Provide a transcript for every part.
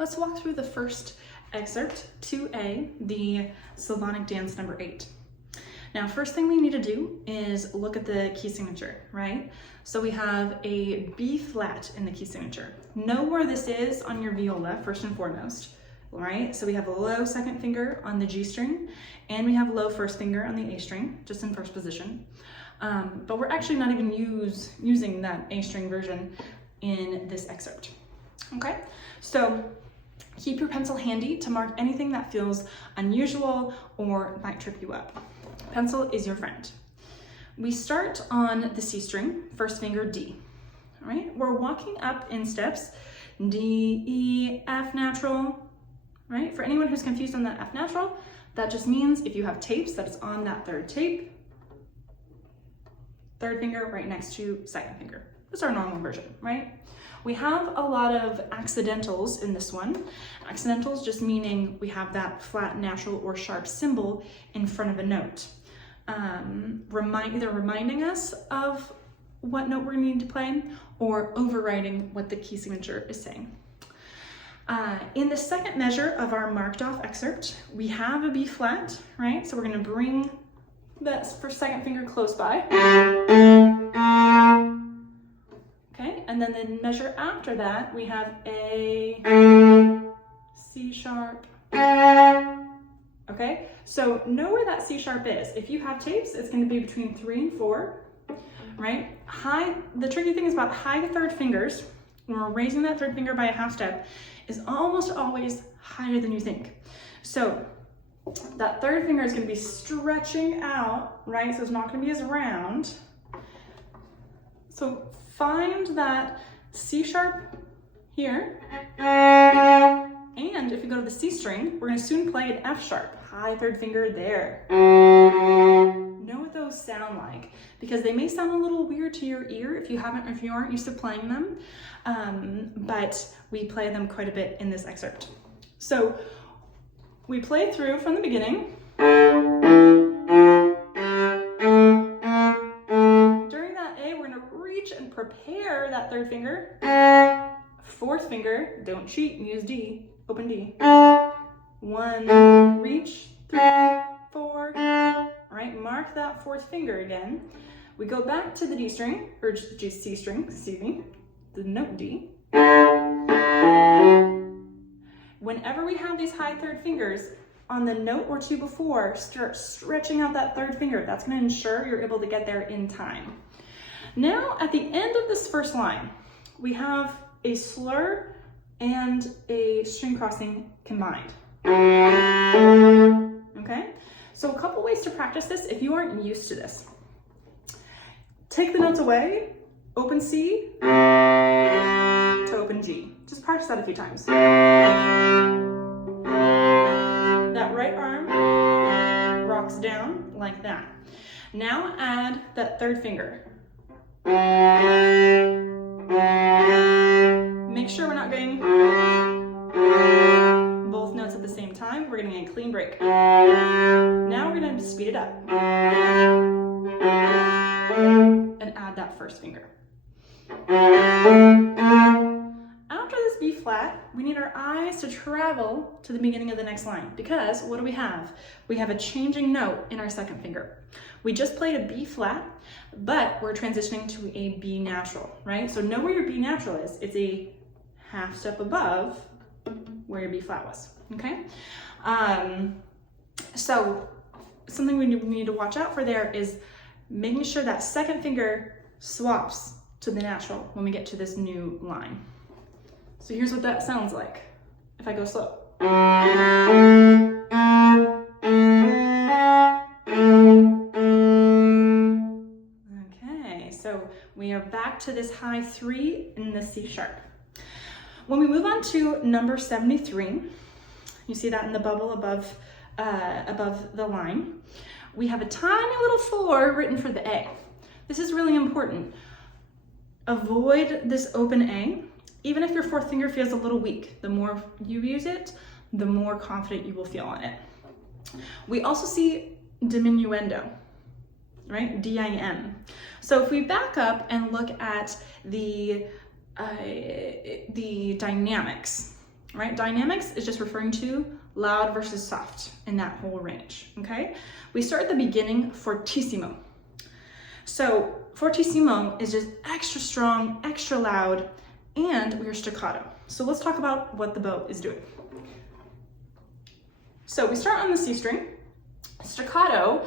Let's walk through the first excerpt, 2A, the Slavonic dance number 8. Now, first thing we need to do is look at the key signature, right? So we have a B flat in the key signature. Know where this is on your viola, first and foremost, right? So we have a low second finger on the G string, and we have low first finger on the A string, just in first position. But we're actually not even using that A string version in this excerpt, okay? So keep your pencil handy to mark anything that feels unusual or might trip you up. Pencil is your friend. We start on the C string, first finger D, all right? We're walking up in steps, D, E, F natural, right? For anyone who's confused on that F natural, that just means if you have tapes, that it's on that third tape, third finger right next to second finger. That's our normal version, right? We have a lot of accidentals in this one. Accidentals just meaning we have that flat, natural, or sharp symbol in front of a note. Either reminding us of what note we're needing to play or overriding what the key signature is saying. In the second measure of our marked off excerpt, we have a B flat, right? So we're gonna bring that first second finger close by. Okay, and then the measure after that, we have A, C sharp. Okay, so know where that C sharp is. If you have tapes, it's going to be between 3 and 4, right? The tricky thing is about high third fingers, when we're raising that third finger by a half step, is almost always higher than you think. So that third finger is going to be stretching out, right? So it's not going to be as round. So find that C sharp here. And if you go to the C string, we're going to soon play an F sharp, high third finger there. Know what those sound like, because they may sound a little weird to your ear if you aren't used to playing them, but we play them quite a bit in this excerpt. So we play through from the beginning. During that A, we're going to reach and prepare that third finger. Fourth finger, don't cheat and use D, open D. 1, reach, 3, 4, all right, mark that fourth finger again. We go back to the D string, or C string, excuse me, the note D. Whenever we have these high third fingers, on the note or two before, start stretching out that third finger. That's gonna ensure you're able to get there in time. Now, at the end of this first line, we have a slur and a string crossing combined. Okay, so a couple ways to practice this if you aren't used to this. Take the notes away, open C to open G. Just practice that a few times. That right arm rocks down like that. Now add that third finger. Make sure we're not getting both notes at the same time. We're gonna get a clean break. Now we're gonna speed it up and add that first finger. After this B flat, we need our eyes to travel to the beginning of the next line, because what do we have? We have a changing note in our second finger. We just played a B flat, but we're transitioning to a B natural, right? So know where your B natural is. It's a half step above where your B flat was, okay? So something we need to watch out for there is making sure that second finger swaps to the natural when we get to this new line. So here's what that sounds like if I go slow. Okay, so we are back to this high 3 in the C sharp. When we move on to number 73, you see that in the bubble above the line, we have a tiny little 4 written for the A. This is really important. Avoid this open A. Even if your fourth finger feels a little weak, the more you use it, the more confident you will feel on it. We also see diminuendo, right? D-I-M. So if we back up and look at the dynamics, right? Dynamics is just referring to loud versus soft in that whole range, okay? We start at the beginning, fortissimo. So fortissimo is just extra strong, extra loud, and we are staccato. So let's talk about what the bow is doing. So we start on the C string. Staccato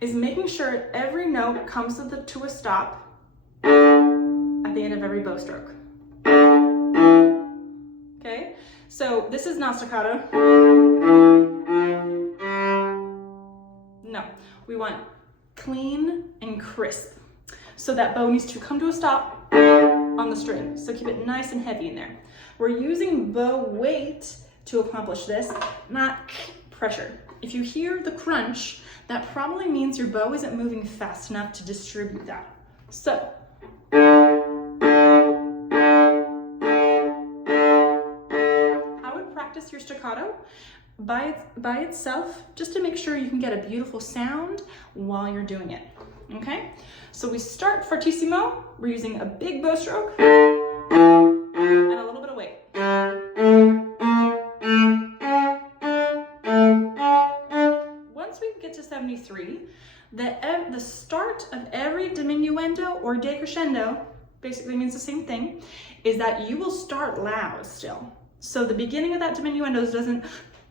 is making sure every note comes to a stop at the end of every bow stroke. Okay, so this is not staccato. No, we want clean and crisp. So that bow needs to come to a stop on the string. So keep it nice and heavy in there. We're using bow weight to accomplish this, not pressure. If you hear the crunch, that probably means your bow isn't moving fast enough to distribute that. So, I would practice your staccato by itself, just to make sure you can get a beautiful sound while you're doing it, okay? So we start fortissimo, we're using a big bow stroke and a little bit of weight. Once we get to 73, the start of every diminuendo or decrescendo basically means the same thing, is that you will start loud still. So the beginning of that diminuendo doesn't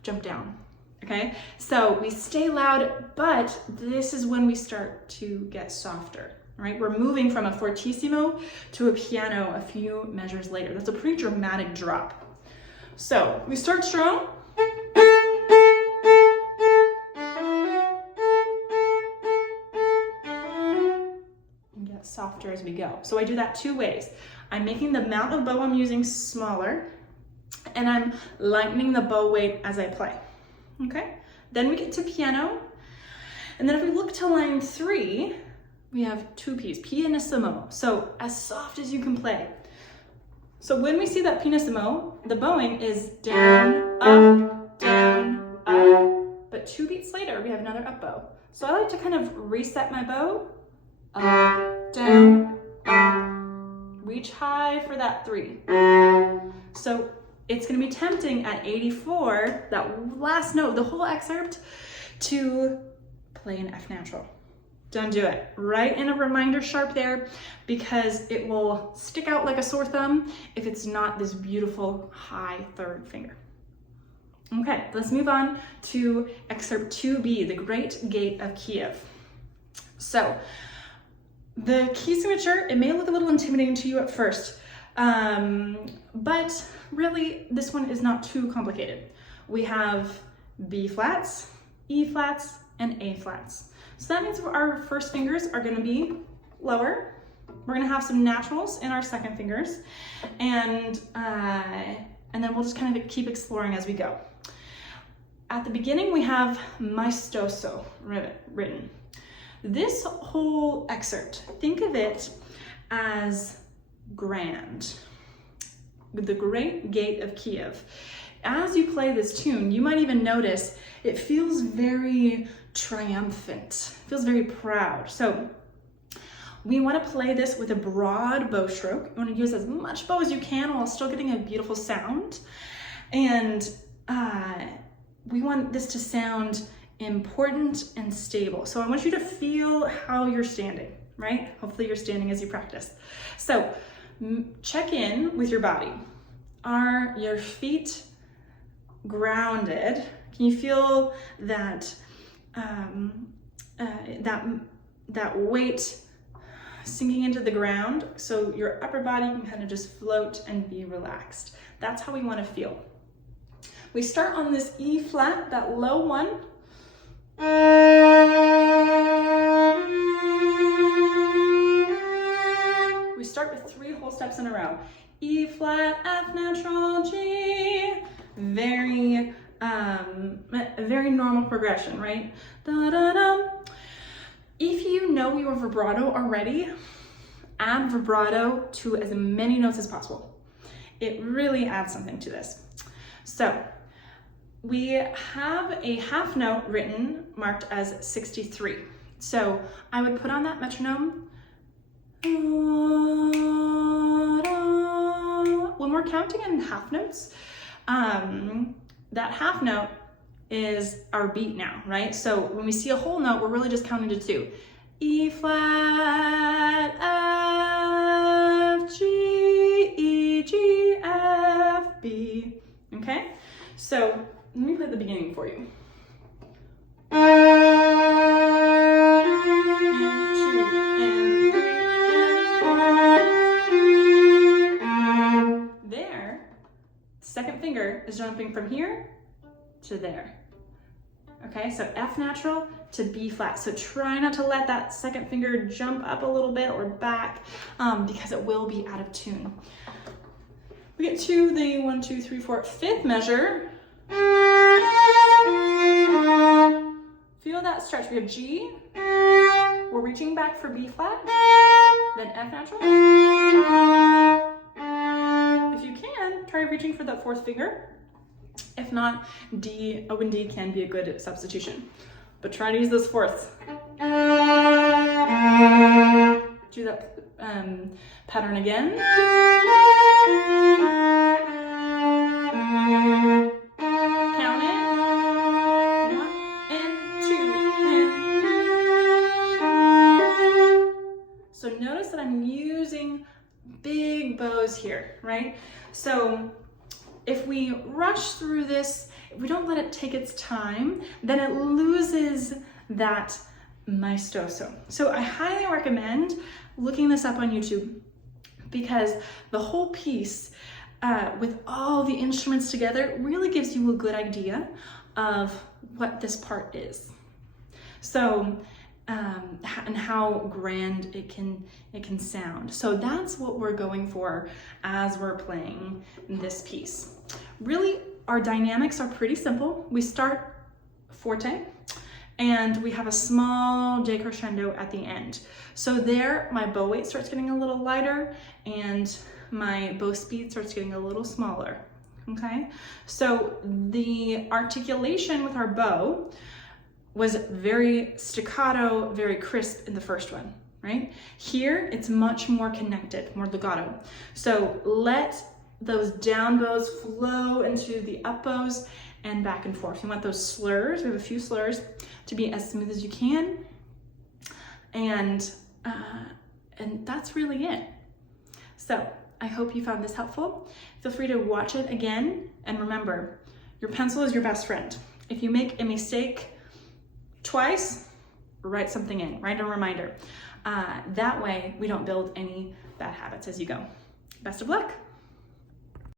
jump down, okay? So we stay loud, but this is when we start to get softer, right? We're moving from a fortissimo to a piano a few measures later. That's a pretty dramatic drop. So we start strong. And get softer as we go. So I do that two ways. I'm making the amount of bow I'm using smaller, and I'm lightening the bow weight as I play, okay? Then we get to piano, and then if we look to line 3, we have 2 P's, pianissimo, so as soft as you can play. So when we see that pianissimo, the bowing is down, up, but 2 beats later, we have another up bow. So I like to kind of reset my bow, up, down, up, reach high for that 3. So it's going to be tempting at 84, that last note, the whole excerpt, to play an F natural. Don't do it. Write in a reminder sharp there, because it will stick out like a sore thumb if it's not this beautiful high 3rd finger. Okay, let's move on to excerpt 2B, the Great Gate of Kiev. So the key signature, it may look a little intimidating to you at first, but really this one is not too complicated. We have B flats, E flats, and A flats. So that means our first fingers are going to be lower. We're going to have some naturals in our second fingers, and then we'll just kind of keep exploring as we go. At the beginning, we have maestoso written. This whole excerpt, think of it as grand, the Great Gate of Kiev. As you play this tune, you might even notice it feels very triumphant, feels very proud. So we want to play this with a broad bow stroke. You want to use as much bow as you can while still getting a beautiful sound. And we want this to sound important and stable. So I want you to feel how you're standing, right? Hopefully you're standing as you practice. So check in with your body. Are your feet grounded? Can you feel that that weight sinking into the ground, so your upper body can kind of just float and be relaxed? That's how we want to feel. We start on this E flat, that low one. We start with 3 whole steps in a row. E flat, F natural, G. Very normal progression, right? Da, da, da. If you know your vibrato already, add vibrato to as many notes as possible. It really adds something to this. So we have a half note written, marked as 63. So I would put on that metronome. When we're counting in half notes, that half note is our beat now, right? So when we see a whole note, we're really just counting to 2. E flat, F, G, E, G, F, B, okay? So let me play the beginning for you. There, second finger is jumping from here to there. Okay, so F natural to B flat. So try not to let that second finger jump up a little bit or back because it will be out of tune. We get to the 1, 2, 3, 4, 5th measure. Feel that stretch. We have G. We're reaching back for B flat, then F natural. If you can, try reaching for that 4th finger. If not, D, open D can be a good substitution. But try to use those 4ths. Do that pattern again. Count it. 1 and 2 and... So notice that I'm using big bows here, right? So if we rush through this, if we don't let it take its time, then it loses that maestoso. So I highly recommend looking this up on YouTube because the whole piece with all the instruments together really gives you a good idea of what this part is. So, and how grand it can sound. So that's what we're going for as we're playing this piece. Really, our dynamics are pretty simple. We start forte and we have a small decrescendo at the end. So there, my bow weight starts getting a little lighter and my bow speed starts getting a little smaller, okay? So the articulation with our bow was very staccato, very crisp in the first one, right? Here, it's much more connected, more legato. So let those down bows flow into the up bows and back and forth. You want those slurs, we have a few slurs, to be as smooth as you can. And that's really it. So I hope you found this helpful. Feel free to watch it again. And remember, your pencil is your best friend. If you make a mistake twice, write something in, write a reminder. That way we don't build any bad habits as you go. Best of luck.